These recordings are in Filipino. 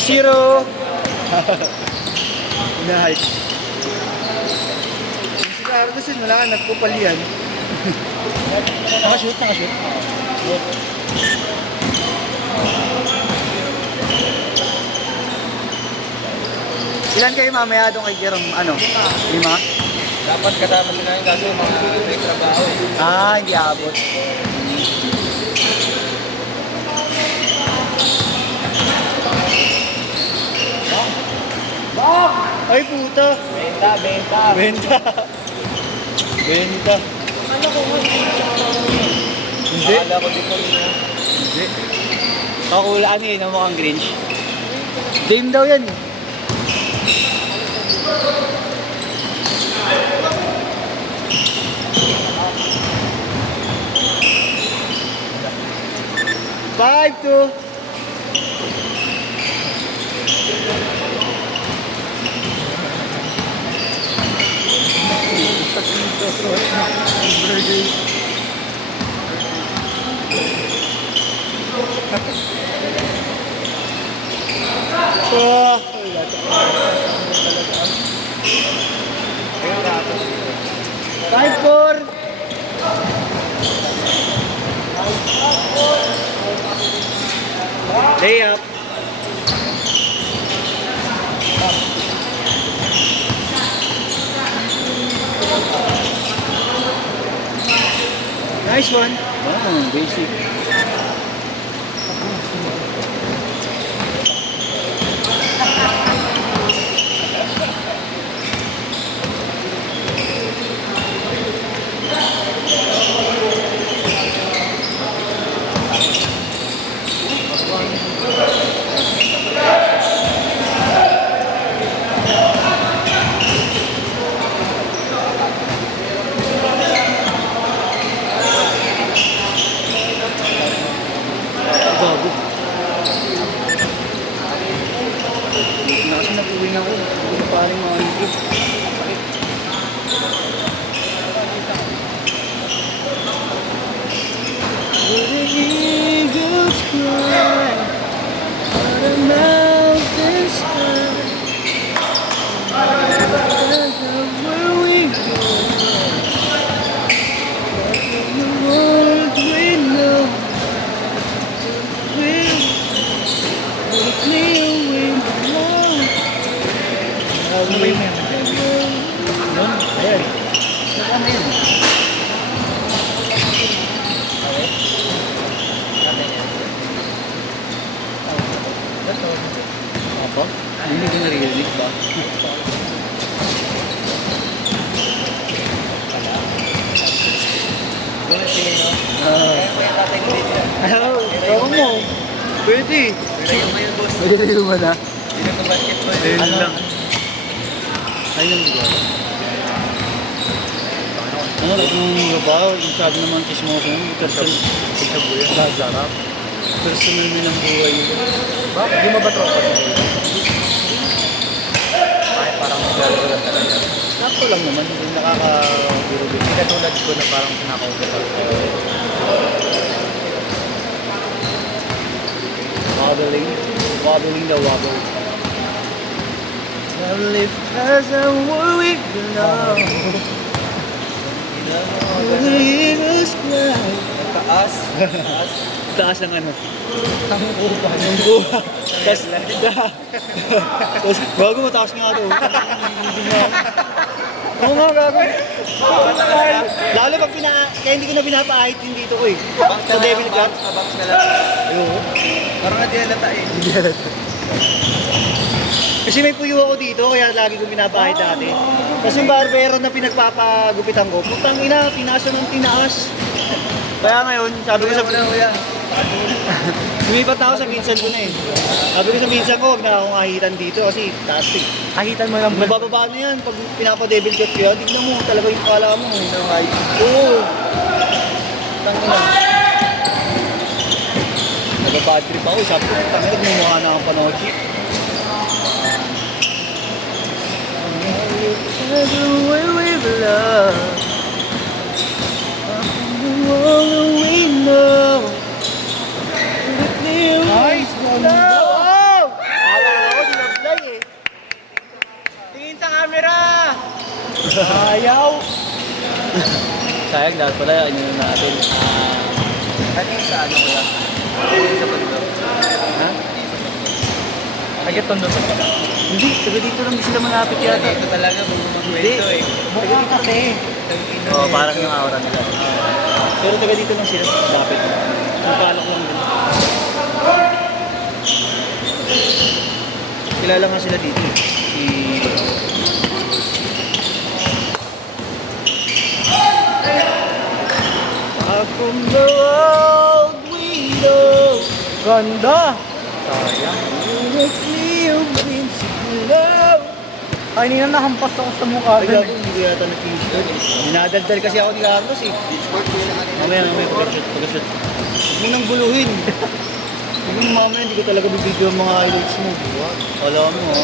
6-0. Ina-hype. Si Carlos yun, wala ka, nagpupal yan. Nakashoot. Ilan kayo mamaya doon kay Jerome? Ano? 5? Dapat kasama sila yung kaso mga may trabaho eh. Ah, hindi abot. Bob! Ay puta! Benta. Benta. Ano ko nga? Hindi. Akala ko di ko nila. Hindi. Kakula ano yun, ang mukhang Grinch. Dame daw yan. 5-2. Five, four. Lay up. Nice one. Oh, basic. Bago. Kasi napuwing ako. Hindi pa rin mga ito. Where the eagles cry on a mountain sky. Where we go, the world we know. Ano ba yung yun? Ayan. Ano yun? Apa? Hindi ko narinig ba? Doon sila no? Kaya ko yung tatay ko dito. Ano mo? Pwede. Pero yung ngayon boss. Pwede rin mo na. Hindi na basketball. Ayun lang. Ayun lang diba? Ano, nung trabaho, sabi naman kismoso yun, personal mo ng buhay yun. Bakit? Di mo ba tropa? Ay, parang maglalaro lang talaga. Sakto lang naman, hindi nakakabiro-biro. Hindi katulad ko na parang pinakausap ako. Wobbling the wobble. I live as I worry below. The eagles cry. Taas. Taas ng ano? Ang upa. Ang buha. Tapos, bago mataas nga ito. Hindi nga. Oo nga, gago. Lalo pag kaya hindi ko na pinapahit din dito ko eh. Sa Devil Cup. Bounce ka lang. Oo. Parang hindi halata eh. Hindi halata. Kasi may puyo ako dito, kaya lagi ko pinapahit dati. Tapos yung barbero na pinagpapagupitan ko, putang ina, pinasa ng tinaas. Kaya ngayon, sabi ko sa... Kuya. Lumipat ako sa minsan ko na eh. Sabi ko sa minsan ko, huwag na akong ahitan dito kasi taas eh. Kahitan mo lang. Mabababa na yan pag pinapa-devil cut ko yan. Tignan mo, talaga yung kala mo. Oo. Tangina. Nag-bad trip ako. Sabi ko, tangina, nagmumukha na akong panochi. Everywhere with love, the world we know. Nice one! Oh! Ayaw! Sayang dahil pala, ano na natin. Ano yung sa ano ko lang? Sa bundok. Ha? Nagitondo to sila. Hindi, taga dito lang sila malapit yata. Ito talaga, magkwento eh. Mukha kasi. Oo, parang yung aura nila. Pero taga dito lang sila, lapit. Ang palak lang din. Kilala nga sila dito. Si... From the world we know. Ganda! Sayang. You make me invincible. Kanina nahampas ako sa mukha Ay, dun. gago, hindi ko yata na-t-shirt. Dinadaldal kasi ako ni Carlos eh. Mamaya, pag-shoot. Huwag mo nang buluhin. Huwag mo mamaya, hindi ko talaga bibigyo ang mga highlights mo. Wala mo ha.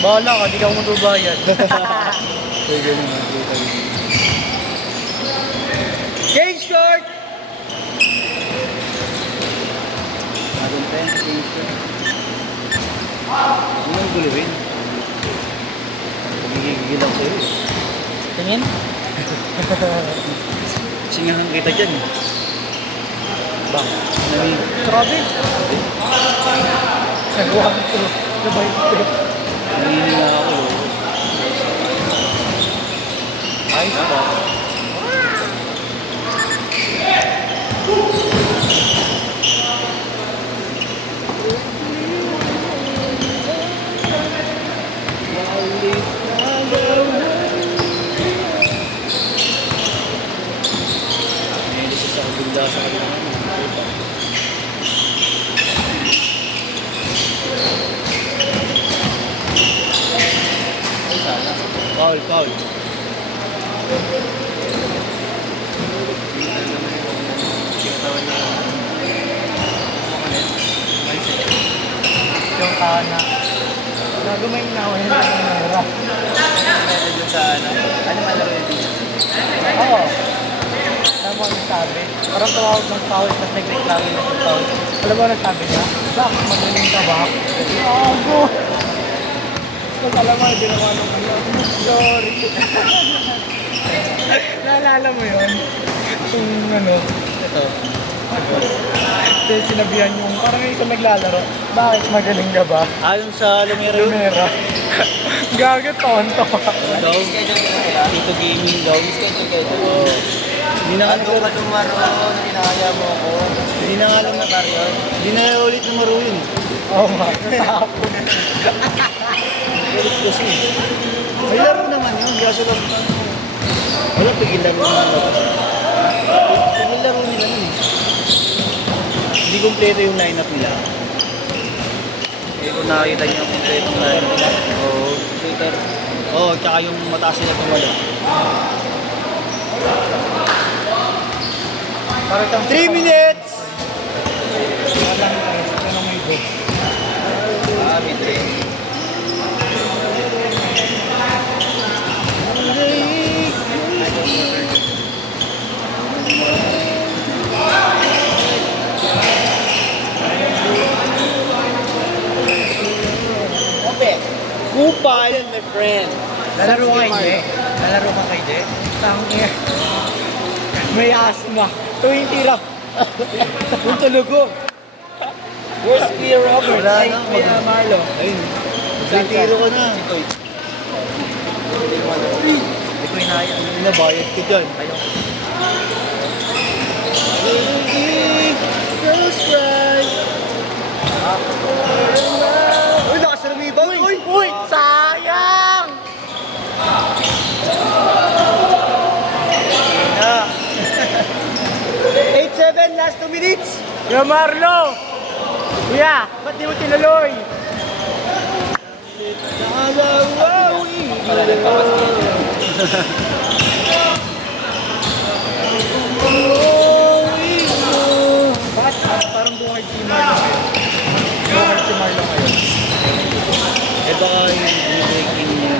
Bahala ka, di ka magbabayad. Kaya ganun ha. Change short! Meron tayo, change short. Huwag mo nang buluhin. Gigigil lang sa'yo eh. Tingin? Singahan kita dyan eh. Bang, nami. Grabe. Nagwag ko. Nabay ko. Nangihinga ako eh. Ayos ba? Medyo sa kabunda sa kanila. Foul. Yung kana. Nagumay na ako. Hindi na nahira. Ito dun sa ano. Ano malaro yung dito? Oo. Alam mo ano sabi? Parang tumawag ng foul tapos nag-reklamo na yung foul. Alam mo ano sabi niya? Bakit magaling ka ba? Gago! Tapos alam mo, hindi naman ano kayo. Sorry. Naalala mo yun? Yung ano, ito. Tapos sinabihan yung parang yung isang naglalaro. Bakit magaling ka ba? Ayon sa Lumero, Lumera. Gago, tonto. daw, Tito Gaming daw. Oo. Hindi na Ano ka tumaro? Pinakaya mo ako. Hindi na nga alam na yun. Hindi na ulit numero yun eh. Oo nga, natapon. Ulit kasi. May laro naman yun. Kaso lang, wala, pigil laro naman labas. Pigil laro nila nun eh. Hindi kompleto yung lineup nila. Eh kung nakakita niyo yung kompleto yung lineup nila. Oo. Shooter. Oo, tsaka yung mataas nila tumalo. Parang siyang 3 minutes! Walang press, pero may box. Mid-range. Kupal, my friend. Lalaro ka hindi? Lalaro ka kay Je? Tangin. May asthma. 20 lang. Yung tulugo. Worst clear over. Wala Ay, na, Kuya Marlo. Ayun. Titiro ka na. Hindi ko inaya. Nabayad ka dyan. Ayaw. Girls cry. Uy, lakas na rebound. Uy! Sayang! Ah. 8-7, last 2 minutes. Kuya Marlo! Kuya, ba't di mo tinuloy? Bakit parang buhay si Marlo ngayon? Buhay si Marlo ngayon. Eh baka yung breaking niya.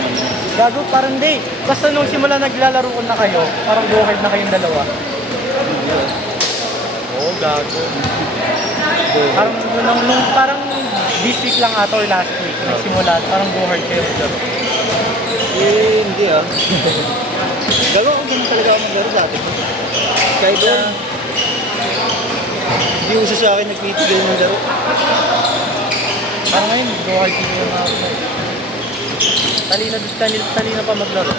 Gago, parang di. Basta nung simula naglalaro ko na kayo, parang buhay na kayong dalawa. Oo, gago. Parang parang this week lang ata or last week, nagsimula, parang buhay kayo maglaro. Eh, hindi ah. Gagawa ko ganun talaga ako maglaro dati. Kahit doon, hindi uso sa akin nagpitigil ng laro. Parang ngayon, gawa kayo dito na ako. Talina pa maglaro.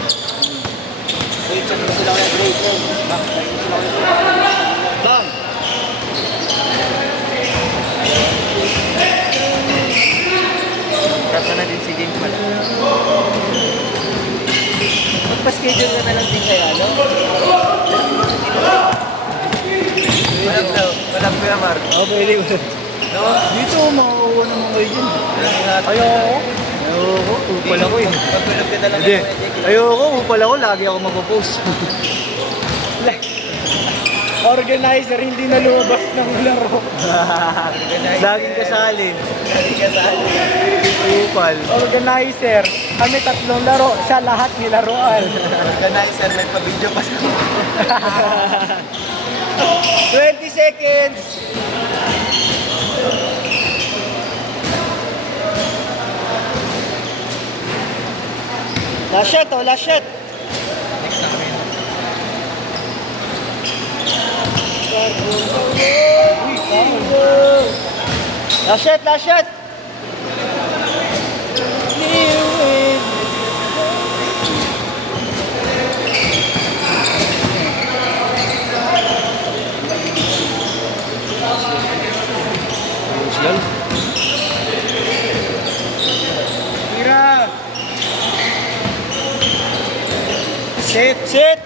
Wait, check mo sila kaya break. Bang! Tapos na din si James pala. Magpa-schedule ka na lang din kaya, no? Walang Kuya Mark. Oo, pwede ko. No? Dito, makakuha naman kayo dyan. Ayoko. Ayoko, upal ako eh. Pagpulog ka na lang Hindi, kay Kuya Jake. ayoko, upal ako. Lagi ako mapopost. Organizer, hindi na lumabas ng laro. Laging kasali. Lagi ka sa Upal. Organizer, kami 3 laro, siya lahat nilaruan. organizer, may pa-video pa sa 20 seconds! Last shot, oh, last shot. Last shot, last shot. Tira! Sit! Sit!